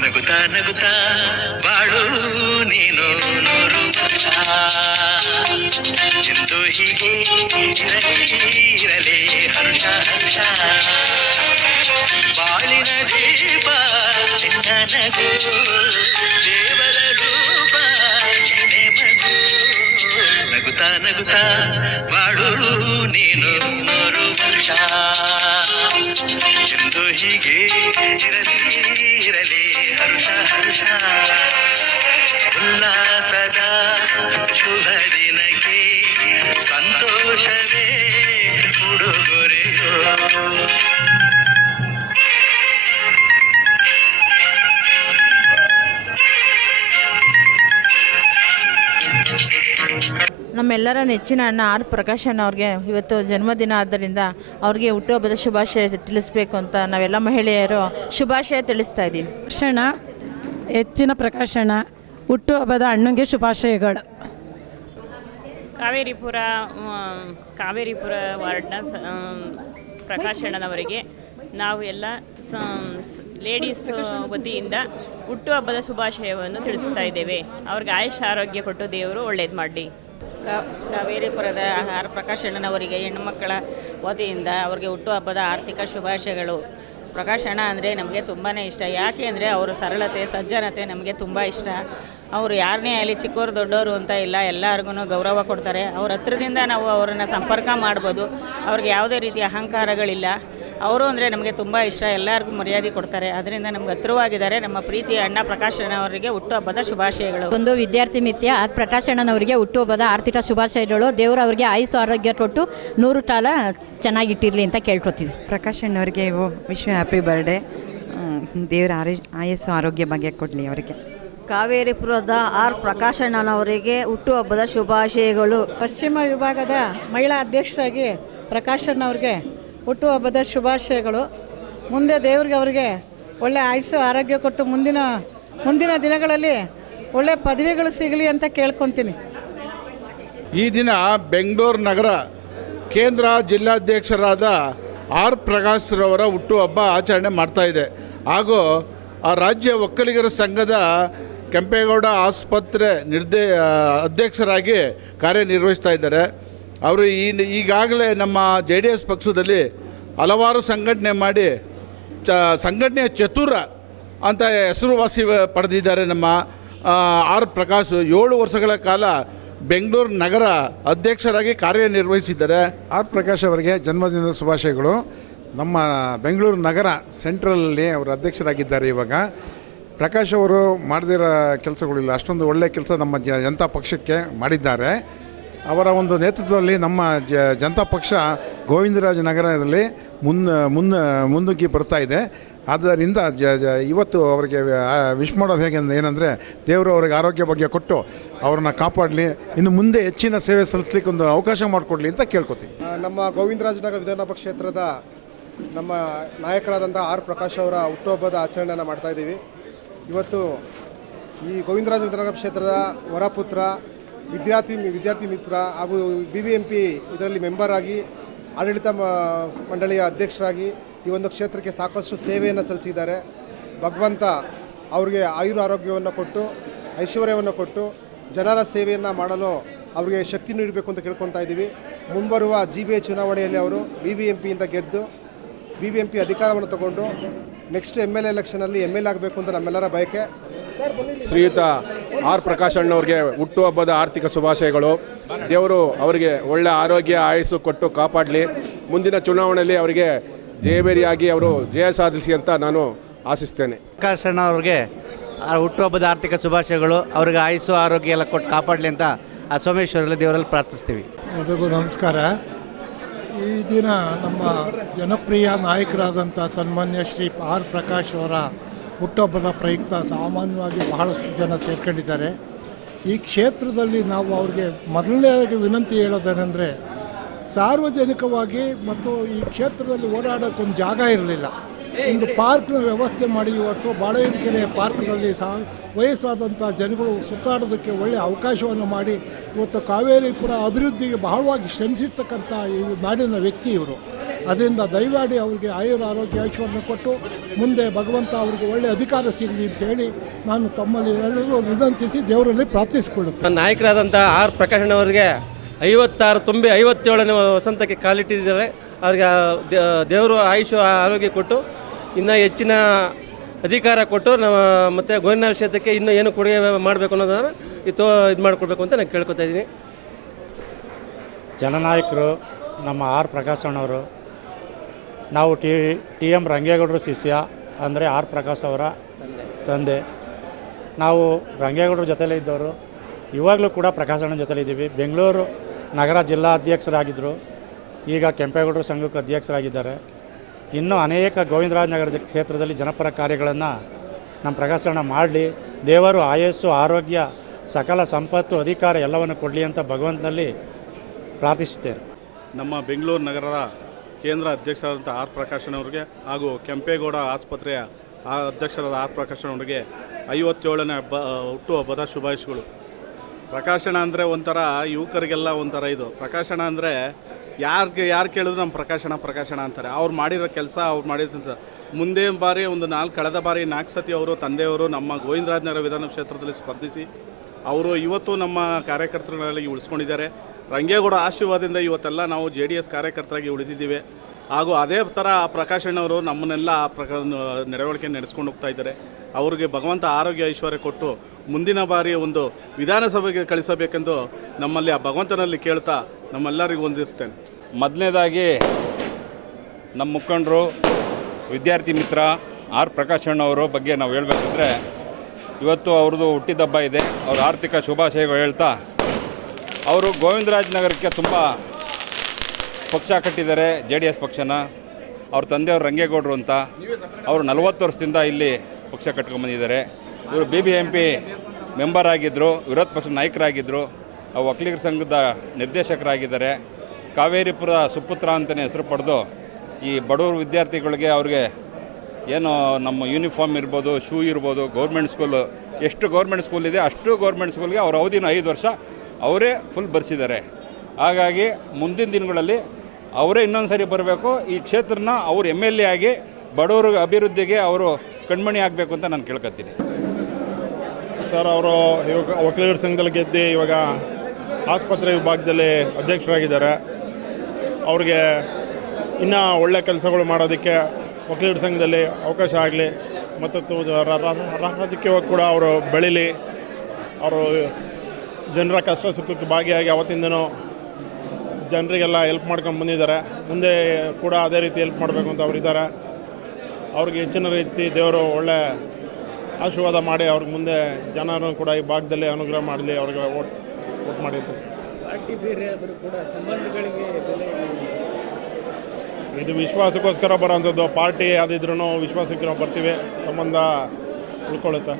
ನಗುತ್ತಾ ನಗುತ್ತಾ ಬಾಳು ನೀನು ನೂರು ವರ್ಷ ಎಂದು ಹೀಗೆ ಇರಲಿ ಹರ್ಷ ಹರ್ಷ ಬಾಳಿನ ದೀಪ ನಿನ್ನ ನಗು ದೇವರ ರೂಪ ನೀನೆ ಮಗು ನಗುತ್ತಾ ನಗುತ್ತಾ ಬಾಳು ನೀನು ನೂರು ವರ್ಷ ಎಂದು ಹೀಗೆ ಇರಲಿ ಹರ್ಷ ಹರ್ಷ ಉಲ್ಲಾಸದ ಶುಭ ದಿನಕ್ಕೆ ಸಂತೋಷವೇ ಉಡುಗೊರೆಯೋ. ನಮ್ಮೆಲ್ಲರ ನೆಚ್ಚಿನ ಅಣ್ಣ ಆರ್ ಪ್ರಕಾಶ್ ಅಣ್ಣ ಅವ್ರಿಗೆ ಇವತ್ತು ಜನ್ಮದಿನ ಆದ್ದರಿಂದ ಅವ್ರಿಗೆ ಹುಟ್ಟುಹಬ್ಬದ ಶುಭಾಶಯ ತಿಳಿಸ್ಬೇಕು ಅಂತ ನಾವೆಲ್ಲ ಮಹಿಳೆಯರು ಶುಭಾಶಯ ತಿಳಿಸ್ತಾ ಇದ್ದೀವಿ. ಪ್ರಕಾಶಣ್ಣ, ಹೆಚ್ಚಿನ ಪ್ರಕಾಶಣ್ಣ ಹುಟ್ಟುಹಬ್ಬದ ಅಣ್ಣಂಗೆ ಶುಭಾಶಯಗಳು. ಕಾವೇರಿಪುರ ವಾರ್ಡ್ನ ಪ್ರಕಾಶಣ್ಣನವರಿಗೆ ನಾವು ಎಲ್ಲ ಲೇಡೀಸ್ ವತಿಯಿಂದ ಹುಟ್ಟುಹಬ್ಬದ ಶುಭಾಶಯವನ್ನು ತಿಳಿಸ್ತಾ ಇದ್ದೇವೆ. ಅವ್ರಿಗೆ ಆಯುಷ್ ಆರೋಗ್ಯ ಕೊಟ್ಟು ದೇವರು ಒಳ್ಳೇದು ಮಾಡಲಿ. ಕಾವೇರಿಪುರದ ಆರ್ ಪ್ರಕಾಶಣ್ಣನವರಿಗೆ ಹೆಣ್ಣುಮಕ್ಕಳ ವತಿಯಿಂದ ಅವ್ರಿಗೆ ಹುಟ್ಟುಹಬ್ಬದ ಆರ್ಥಿಕ ಶುಭಾಶಯಗಳು. ಪ್ರಕಾಶಣ್ಣ ಅಂದರೆ ನಮಗೆ ತುಂಬಾ ಇಷ್ಟ. ಯಾಕೆ ಅಂದರೆ ಅವರ ಸರಳತೆ, ಸಜ್ಜನತೆ ನಮಗೆ ತುಂಬ ಇಷ್ಟ. ಅವರು ಯಾರನ್ನೇ ಆಗಲಿ ಚಿಕ್ಕವರು ದೊಡ್ಡವರು ಅಂತ ಇಲ್ಲ, ಎಲ್ಲರಿಗೂ ಗೌರವ ಕೊಡ್ತಾರೆ. ಅವ್ರ ಹತ್ರದಿಂದ ನಾವು ಅವರನ್ನು ಸಂಪರ್ಕ ಮಾಡ್ಬೋದು. ಅವ್ರಿಗೆ ಯಾವುದೇ ರೀತಿಯ ಅಹಂಕಾರಗಳಿಲ್ಲ. ಅವರು ಅಂದರೆ ನಮಗೆ ತುಂಬ ಇಷ್ಟ, ಎಲ್ಲರಿಗೂ ಮರ್ಯಾದೆ ಕೊಡ್ತಾರೆ. ಅದರಿಂದ ನಮ್ಗೆ ಹತ್ತಿರವಾಗಿದ್ದಾರೆ. ನಮ್ಮ ಪ್ರೀತಿಯ ಅಣ್ಣ ಪ್ರಕಾಶಣ್ಣನವರಿಗೆ ಹುಟ್ಟುಹಬ್ಬದ ಶುಭಾಶಯಗಳು. ಒಂದು ವಿದ್ಯಾರ್ಥಿ ಮಿತ್ರ ಆರ್ ಪ್ರಕಾಶಣ್ಣನವರಿಗೆ ಹುಟ್ಟುಹಬ್ಬದ ಆರ್ಥಿಕ ಶುಭಾಶಯಗಳು. ದೇವರು ಅವರಿಗೆ ಆಯುಸ್ಸು ಆರೋಗ್ಯ ಕೊಟ್ಟು 100 ಕಾಲ ಚೆನ್ನಾಗಿಟ್ಟಿರಲಿ ಅಂತ ಕೇಳ್ಕೊತೀವಿ. ಪ್ರಕಾಶಣ್ಣವ್ರಿಗೆ ವಿಶ್ವ ಹ್ಯಾಪಿ ಬರ್ಡೇ. ದೇವರ ಆಯಸ್ಸು ಆರೋಗ್ಯ ಭಾಗ್ಯ ಕೊಡಲಿ ಅವರಿಗೆ. ಕಾವೇರಿಪುರದ ಆರ್ ಪ್ರಕಾಶಣ್ಣನವರಿಗೆ ಹುಟ್ಟುಹಬ್ಬದ ಶುಭಾಶಯಗಳು. ಪಶ್ಚಿಮ ವಿಭಾಗದ ಮಹಿಳಾ ಅಧ್ಯಕ್ಷರಾಗಿ ಪ್ರಕಾಶಣ್ಣವ್ರಿಗೆ ಹುಟ್ಟುಹಬ್ಬದ ಶುಭಾಶಯಗಳು. ಮುಂದೆ ದೇವ್ರಿಗೆ ಅವರಿಗೆ ಒಳ್ಳೆ ಆಯುಸ್ಸು ಆರೋಗ್ಯ ಕೊಟ್ಟು ಮುಂದಿನ ದಿನಗಳಲ್ಲಿ ಒಳ್ಳೆ ಪದವಿಗಳು ಸಿಗಲಿ ಅಂತ ಕೇಳ್ಕೊತೀನಿ. ಈ ದಿನ ಬೆಂಗಳೂರು ನಗರ ಕೇಂದ್ರ ಜಿಲ್ಲಾಧ್ಯಕ್ಷರಾದ ಆರ್ ಪ್ರಕಾಶ್ರವರ ಹುಟ್ಟುಹಬ್ಬ ಆಚರಣೆ ಮಾಡ್ತಾಯಿದೆ. ಹಾಗೂ ಆ ರಾಜ್ಯ ಒಕ್ಕಲಿಗರ ಸಂಘದ ಕೆಂಪೇಗೌಡ ಆಸ್ಪತ್ರೆ ಅಧ್ಯಕ್ಷರಾಗಿ ಕಾರ್ಯನಿರ್ವಹಿಸ್ತಾ ಇದ್ದಾರೆ. ಅವರು ಈಗಾಗಲೇ ನಮ್ಮ JDS ಪಕ್ಷದಲ್ಲಿ ಹಲವಾರು ಸಂಘಟನೆ ಮಾಡಿ ಸಂಘಟನೆಯ ಚತುರ ಅಂತ ಹೆಸರುವಾಸಿ ಪಡೆದಿದ್ದಾರೆ. ನಮ್ಮ ಆರ್ ಪ್ರಕಾಶ್ 7 ವರ್ಷಗಳ ಕಾಲ ಬೆಂಗಳೂರು ನಗರ ಅಧ್ಯಕ್ಷರಾಗಿ ಕಾರ್ಯನಿರ್ವಹಿಸಿದ್ದಾರೆ. ಆರ್ ಪ್ರಕಾಶ್ ಅವರಿಗೆ ಜನ್ಮದಿನದ ಶುಭಾಶಯಗಳು. ನಮ್ಮ ಬೆಂಗಳೂರು ನಗರ ಸೆಂಟ್ರಲಲ್ಲಿ ಅವರು ಅಧ್ಯಕ್ಷರಾಗಿದ್ದಾರೆ. ಇವಾಗ ಪ್ರಕಾಶ್ ಅವರು ಮಾಡದಿರೋ ಕೆಲಸಗಳಿಲ್ಲ, ಅಷ್ಟೊಂದು ಒಳ್ಳೆಯ ಕೆಲಸ ನಮ್ಮ ಜನತಾ ಪಕ್ಷಕ್ಕೆ ಮಾಡಿದ್ದಾರೆ. ಅವರ ಒಂದು ನೇತೃತ್ವದಲ್ಲಿ ನಮ್ಮ ಜನತಾ ಪಕ್ಷ ಗೋವಿಂದರಾಜ ನಗರದಲ್ಲಿ ಮುಂದಕ್ಕೆ ಬರ್ತಾ ಇದೆ. ಆದ್ದರಿಂದ ಇವತ್ತು ಅವರಿಗೆ ವಿಶ್ ಮಾಡೋದು ಹೇಗೆ ಏನಂದರೆ ದೇವರು ಅವರಿಗೆ ಆರೋಗ್ಯ ಬಗ್ಗೆ ಕೊಟ್ಟು ಅವ್ರನ್ನ ಕಾಪಾಡಲಿ, ಇನ್ನು ಮುಂದೆ ಹೆಚ್ಚಿನ ಸೇವೆ ಸಲ್ಲಿಸಲಿಕ್ಕೆ ಒಂದು ಅವಕಾಶ ಮಾಡಿಕೊಡ್ಲಿ ಅಂತ ಕೇಳ್ಕೊತೀವಿ. ನಮ್ಮ ಗೋವಿಂದರಾಜನಗರ ವಿಧಾನಸಭಾ ಕ್ಷೇತ್ರದ ನಮ್ಮ ನಾಯಕರಾದಂಥ ಆರ್ ಪ್ರಕಾಶ್ ಅವರ ಹುಟ್ಟುಹಬ್ಬದ ಆಚರಣೆಯನ್ನು ಮಾಡ್ತಾಯಿದ್ದೀವಿ. ಇವತ್ತು ಈ ಗೋವಿಂದರಾಜ ವಿಧಾನಸಭಾ ಕ್ಷೇತ್ರದ ವರಪುತ್ರ, ವಿದ್ಯಾರ್ಥಿ ಮಿತ್ರ ಹಾಗೂ BBMP ಇದರಲ್ಲಿ ಮೆಂಬರ್ ಆಗಿ ಆಡಳಿತ ಮಂಡಳಿಯ ಅಧ್ಯಕ್ಷರಾಗಿ ಈ ಒಂದು ಕ್ಷೇತ್ರಕ್ಕೆ ಸಾಕಷ್ಟು ಸೇವೆಯನ್ನು ಸಲ್ಲಿಸಿದ್ದಾರೆ. ಭಗವಂತ ಅವರಿಗೆ ಆರೋಗ್ಯವನ್ನು ಕೊಟ್ಟು ಐಶ್ವರ್ಯವನ್ನು ಕೊಟ್ಟು ಜನರ ಸೇವೆಯನ್ನು ಮಾಡಲು ಅವರಿಗೆ ಶಕ್ತಿ ನೀಡಬೇಕು ಅಂತ ಕೇಳ್ಕೊತಾ ಇದ್ದೀವಿ. ಮುಂಬರುವ GBA ಚುನಾವಣೆಯಲ್ಲಿ ಅವರು BBMPಯಿಂದ ಗೆದ್ದು BBMP ಅಧಿಕಾರವನ್ನು ತಗೊಂಡು ನೆಕ್ಸ್ಟ್ MLA ಎಲೆಕ್ಷನಲ್ಲಿ MLA ಆಗಬೇಕು ಅಂತ ನಮ್ಮೆಲ್ಲರ ಬಯಕೆ. ಶ್ರೀಯುತ ಆರ್ ಪ್ರಕಾಶ್ ಅಣ್ಣವ್ರಿಗೆ ಹುಟ್ಟುಹಬ್ಬದ ಆರ್ಥಿಕ ಶುಭಾಶಯಗಳು. ದೇವರು ಅವರಿಗೆ ಒಳ್ಳೆ ಆರೋಗ್ಯ ಆಯಸ್ಸು ಕೊಟ್ಟು ಕಾಪಾಡಲಿ. ಮುಂದಿನ ಚುನಾವಣೆಯಲ್ಲಿ ಅವರಿಗೆ ಜಯಬೇರಿಯಾಗಿ ಅವರು ಜಯ ಸಾಧಿಸಿ ಅಂತ ನಾನು ಆಶಿಸ್ತೇನೆ. ಪ್ರಕಾಶ್ ಅಣ್ಣ ಅವ್ರಿಗೆ ಹುಟ್ಟುಹಬ್ಬದ ಆರ್ಥಿಕ ಶುಭಾಶಯಗಳು. ಅವ್ರಿಗೆ ಆಯಸ್ಸು ಆರೋಗ್ಯ ಎಲ್ಲ ಕೊಟ್ಟು ಕಾಪಾಡಲಿ ಅಂತ ಆ ಸೋಮೇಶ್ವರಲ್ಲಿ ದೇವರಲ್ಲಿ ಪ್ರಾರ್ಥಿಸ್ತೀವಿ. ಎಲ್ರಿಗೂ ನಮಸ್ಕಾರ. ಈ ದಿನ ನಮ್ಮ ಜನಪ್ರಿಯ ನಾಯಕರಾದಂಥ ಸನ್ಮಾನ್ಯ ಶ್ರೀ ಆರ್ ಪ್ರಕಾಶ್ ಅವರ ಹುಟ್ಟುಹಬ್ಬದ ಪ್ರಯುಕ್ತ ಸಾಮಾನ್ಯವಾಗಿ ಬಹಳಷ್ಟು ಜನ ಸೇರ್ಕೊಂಡಿದ್ದಾರೆ. ಈ ಕ್ಷೇತ್ರದಲ್ಲಿ ನಾವು ಅವ್ರಿಗೆ ಮೊದಲನೇದಾಗಿ ವಿನಂತಿ ಹೇಳೋದೇನೆಂದರೆ, ಸಾರ್ವಜನಿಕವಾಗಿ ಮತ್ತು ಈ ಕ್ಷೇತ್ರದಲ್ಲಿ ಓಡಾಡೋಕ್ಕೊಂದು ಜಾಗ ಇರಲಿಲ್ಲ. ಒಂದು ಪಾರ್ಕ್ನ ವ್ಯವಸ್ಥೆ ಮಾಡಿ ಇವತ್ತು ಬಾಳೆಕೆರೆ ಪಾರ್ಕ್ನಲ್ಲಿ ವಯಸ್ಸಾದಂಥ ಜನಗಳು ಸುತ್ತಾಡೋದಕ್ಕೆ ಒಳ್ಳೆಯ ಅವಕಾಶವನ್ನು ಮಾಡಿ ಇವತ್ತು ಕಾವೇರಿಪುರ ಅಭಿವೃದ್ಧಿಗೆ ಬಹಳವಾಗಿ ಶ್ರಮಿಸಿರ್ತಕ್ಕಂಥ ಈ ನಾಡಿನ ವ್ಯಕ್ತಿ ಇವರು. ಅದರಿಂದ ದಯಮಾಡಿ ಅವರಿಗೆ ಆರೋಗ್ಯ ಐಶ್ವರ್ಯ ಕೊಟ್ಟು ಮುಂದೆ ಭಗವಂತ ಅವರಿಗೆ ಒಳ್ಳೆಯ ಅಧಿಕಾರ ಸಿಗಲಿ ಅಂತೇಳಿ ನಾನು ತಮ್ಮಲ್ಲಿ ಎಲ್ಲರೂ ವಿನಂತಿಸಿ ದೇವರಲ್ಲಿ ಪ್ರಾರ್ಥಿಸಿಕೊಳ್ಳುತ್ತೇನೆ. ನಾಯಕರಾದಂಥ ಆರ್ ಪ್ರಕಾಶಣ್ಣವರಿಗೆ 56 ತುಂಬಿ 57ನೇ ವಸಂತಕ್ಕೆ ಕಾಲಿಟ್ಟಿದ್ದಾರೆ. ಅವ್ರಿಗೆ ದೇವರು ಆಯುಷ್ ಆರೋಗ್ಯ ಕೊಟ್ಟು ಇನ್ನೂ ಹೆಚ್ಚಿನ ಅಧಿಕಾರ ಕೊಟ್ಟು ನಾವು ಮತ್ತು ಗೋವಿಂದ ಕ್ಷೇತ್ರಕ್ಕೆ ಇನ್ನೂ ಏನು ಕೊಡುಗೆ ಮಾಡಬೇಕು ಅನ್ನೋದನ್ನು ಇದು ಮಾಡಿಕೊಡ್ಬೇಕು ಅಂತ ನಾನು ಕೇಳ್ಕೊತಾ ಇದ್ದೀನಿ. ಜನನಾಯಕರು ನಮ್ಮ ಆರ್ ಪ್ರಕಾಶಣ್ಣವರು. ನಾವು ಟಿ ಎಮ್ ರಂಗೇಗೌಡರು ಶಿಷ್ಯ, ಅಂದರೆ ಆರ್ ಪ್ರಕಾಶ್ ಅವರ ತಂದೆ. ನಾವು ರಂಗೇಗೌಡರ ಜೊತೆಲೇ ಇದ್ದವರು. ಇವಾಗಲೂ ಕೂಡ ಪ್ರಕಾಶಣ್ಣನ ಜೊತೆಲಿದ್ದೀವಿ. ಬೆಂಗಳೂರು ನಗರ ಜಿಲ್ಲಾ ಅಧ್ಯಕ್ಷರಾಗಿದ್ದರು, ಈಗ ಕೆಂಪೇಗೌಡರ ಸಂಘಕ್ಕೆ ಅಧ್ಯಕ್ಷರಾಗಿದ್ದಾರೆ. ಇನ್ನೂ ಅನೇಕ ಗೋವಿಂದರಾಜನಗರ ಕ್ಷೇತ್ರದಲ್ಲಿ ಜನಪರ ಕಾರ್ಯಗಳನ್ನು ನಮ್ಮ ಪ್ರಕಾಶಣ್ಣ ಮಾಡಲಿ, ದೇವರು ಆಯಸ್ಸು ಆರೋಗ್ಯ ಸಕಲ ಸಂಪತ್ತು ಅಧಿಕಾರ ಎಲ್ಲವನ್ನು ಕೊಡಲಿ ಅಂತ ಭಗವಂತನಲ್ಲಿ ಪ್ರಾರ್ಥಿಸುತ್ತೇನೆ. ನಮ್ಮ ಬೆಂಗಳೂರು ನಗರದ ಕೇಂದ್ರ ಅಧ್ಯಕ್ಷರಾದಂಥ ಆರ್ ಪ್ರಕಾಶಣ್ಣವ್ರಿಗೆ ಹಾಗೂ ಕೆಂಪೇಗೌಡ ಆಸ್ಪತ್ರೆಯ ಅಧ್ಯಕ್ಷರಾದ ಆರ್ ಪ್ರಕಾಶಣ್ಣವ್ರಿಗೆ 57ನೇ ಹುಟ್ಟುಹಬ್ಬದ ಶುಭಾಶಯಗಳು. ಪ್ರಕಾಶಣ್ಣ ಅಂದರೆ ಒಂಥರ ಯುವಕರಿಗೆಲ್ಲ ಒಂಥರ ಇದು. ಪ್ರಕಾಶಣ್ಣ ಅಂದರೆ ಯಾರು ಕೇಳಿದ್ರು ನಮ್ಮ ಪ್ರಕಾಶಣ್ಣ ಅಂತಾರೆ. ಅವ್ರು ಮಾಡಿರೋ ಕೆಲಸ, ಅವ್ರು ಮಾಡಿದ ಮುಂದೆ ಬಾರಿ ಕಳೆದ ಬಾರಿ 4 ಸತಿ ಅವರು ತಂದೆಯವರು ನಮ್ಮ ಗೋವಿಂದರಾಜನಗರ ವಿಧಾನ ಕ್ಷೇತ್ರದಲ್ಲಿ ಸ್ಪರ್ಧಿಸಿ ಅವರು ಇವತ್ತು ನಮ್ಮ ಕಾರ್ಯಕರ್ತರಲ್ಲಿ ಉಳಿಸ್ಕೊಂಡಿದ್ದಾರೆ. ರಂಗೇಗೌಡ ಆಶೀರ್ವಾದದಿಂದ ಇವತ್ತೆಲ್ಲ ನಾವು JDS ಕಾರ್ಯಕರ್ತರಾಗಿ ಉಳಿದಿದ್ದೀವಿ. ಹಾಗೂ ಅದೇ ಥರ ಪ್ರಕಾಶಣ್ಣವರು ನಮ್ಮನ್ನೆಲ್ಲ ನೆರವೇರಿಕೆ ನಡೆಸ್ಕೊಂಡು ಹೋಗ್ತಾ ಇದ್ದಾರೆ. ಅವ್ರಿಗೆ ಭಗವಂತ ಆರೋಗ್ಯ ಐಶ್ವರ್ಯ ಕೊಟ್ಟು ಮುಂದಿನ ಬಾರಿ ಒಂದು ವಿಧಾನಸಭೆಗೆ ಕಳಿಸಬೇಕೆಂದು ನಮ್ಮಲ್ಲಿ ಆ ಭಗವಂತನಲ್ಲಿ ಕೇಳ್ತಾ ನಮ್ಮೆಲ್ಲರಿಗೂ ವಂದಿಸ್ತೇನೆ. ಮೊದಲನೇದಾಗಿ ನಮ್ಮ ಮುಖಂಡರು ವಿದ್ಯಾರ್ಥಿ ಮಿತ್ರ ಆರ್ ಪ್ರಕಾಶಣ್ಣವರು ಬಗ್ಗೆ ನಾವು ಹೇಳಬೇಕಂದ್ರೆ, ಇವತ್ತು ಅವ್ರದ್ದು ಹುಟ್ಟಿದಬ್ಬ ಇದೆ. ಅವ್ರ ಆರ್ಥಿಕ ಶುಭಾಶಯಗಳು ಹೇಳ್ತಾ, ಅವರು ಗೋವಿಂದರಾಜನಗರಕ್ಕೆ ತುಂಬ ಪಕ್ಷ ಕಟ್ಟಿದ್ದಾರೆ, JDS ಪಕ್ಷನ. ಅವ್ರ ತಂದೆಯವರು ರಂಗೇಗೌಡರು ಅಂತ, ಅವರು 40 ವರ್ಷದಿಂದ ಇಲ್ಲಿ ಪಕ್ಷ ಕಟ್ಕೊಂಡ್ಬಂದಿದ್ದಾರೆ. ಇವರು BBMP ಮೆಂಬರ್ ಆಗಿದ್ದರು, ವಿರೋಧ ಪಕ್ಷದ ನಾಯಕರಾಗಿದ್ದರು, ಒಕ್ಕಲಿಗರ ಸಂಘದ ನಿರ್ದೇಶಕರಾಗಿದ್ದಾರೆ. ಕಾವೇರಿಪುರ ಸುಪುತ್ರ ಅಂತಲೇ ಹೆಸರು ಪಡೆದು ಈ ಬಡವರು ವಿದ್ಯಾರ್ಥಿಗಳಿಗೆ ಅವ್ರಿಗೆ ಏನು ನಮ್ಮ ಯೂನಿಫಾರ್ಮ್ ಇರ್ಬೋದು, ಶೂ ಇರ್ಬೋದು, ಗೌರ್ಮೆಂಟ್ ಸ್ಕೂಲು ಎಷ್ಟು ಗೌರ್ಮೆಂಟ್ ಸ್ಕೂಲ್ ಇದೆ ಅಷ್ಟು ಗೌರ್ಮೆಂಟ್ ಸ್ಕೂಲ್ಗೆ ಅವ್ರ ಅವಧಿನ 5 ವರ್ಷ ಅವರೇ ಫುಲ್ ಬರೆಸಿದ್ದಾರೆ. ಹಾಗಾಗಿ ಮುಂದಿನ ದಿನಗಳಲ್ಲಿ ಅವರೇ ಇನ್ನೊಂದು ಸರಿ ಬರಬೇಕು. ಈ ಕ್ಷೇತ್ರನ ಅವರು MLA ಆಗಿ ಬಡವರ ಅಭಿವೃದ್ಧಿಗೆ ಅವರು ಕಣ್ಮಣಿ ಆಗಬೇಕು ಅಂತ ನಾನು ಕೇಳ್ಕೊತೀನಿ. ಸರ್, ಅವರು ಇವಾಗ ಒಕ್ಕಲಿಗರ ಸಂಘದಲ್ಲಿ ಗೆದ್ದು ಇವಾಗ ಆಸ್ಪತ್ರೆ ವಿಭಾಗದಲ್ಲಿ ಅಧ್ಯಕ್ಷರಾಗಿದ್ದಾರೆ. ಅವ್ರಿಗೆ ಇನ್ನೂ ಒಳ್ಳೆ ಕೆಲಸಗಳು ಮಾಡೋದಕ್ಕೆ ಒಕ್ಕಲಿಗರ ಸಂಘದಲ್ಲಿ ಅವಕಾಶ ಆಗಲಿ ಮತ್ತು ರಾಜಕೀಯವಾಗಿ ಕೂಡ ಅವರು ಬೆಳೀಲಿ. ಅವರು ಜನರ ಕಷ್ಟ ಸುಖಕ್ಕೆ ಭಾಗಿಯಾಗಿ ಅವತ್ತಿಂದನೂ ಜನರಿಗೆಲ್ಲ ಹೆಲ್ಪ್ ಮಾಡ್ಕೊಂಡು ಬಂದಿದ್ದಾರೆ. ಮುಂದೆ ಕೂಡ ಅದೇ ರೀತಿ ಹೆಲ್ಪ್ ಮಾಡಬೇಕು ಅಂತ ಅವರಿದ್ದಾರೆ. ಅವ್ರಿಗೆ ಹೆಚ್ಚಿನ ರೀತಿ ದೇವರು ಒಳ್ಳೆ ಆಶೀರ್ವಾದ ಮಾಡಿ ಅವ್ರಿಗೆ ಮುಂದೆ ಜನರು ಕೂಡ ಈ ಭಾಗದಲ್ಲಿ ಅನುಗ್ರಹ ಮಾಡಲಿ, ಅವ್ರಿಗೆ ಓಟ್ ಮಾಡಿರ್ತಾರೆ. ಇದು ವಿಶ್ವಾಸಕ್ಕೋಸ್ಕರ ಬರೋವಂಥದ್ದು. ಪಾರ್ಟಿ ಯಾವುದಿದ್ರೂ ವಿಶ್ವಾಸಕ್ಕೆ ನಾವು ಬರ್ತೀವಿ, ಸಂಬಂಧ ಉಳ್ಕೊಳ್ಳುತ್ತೆ.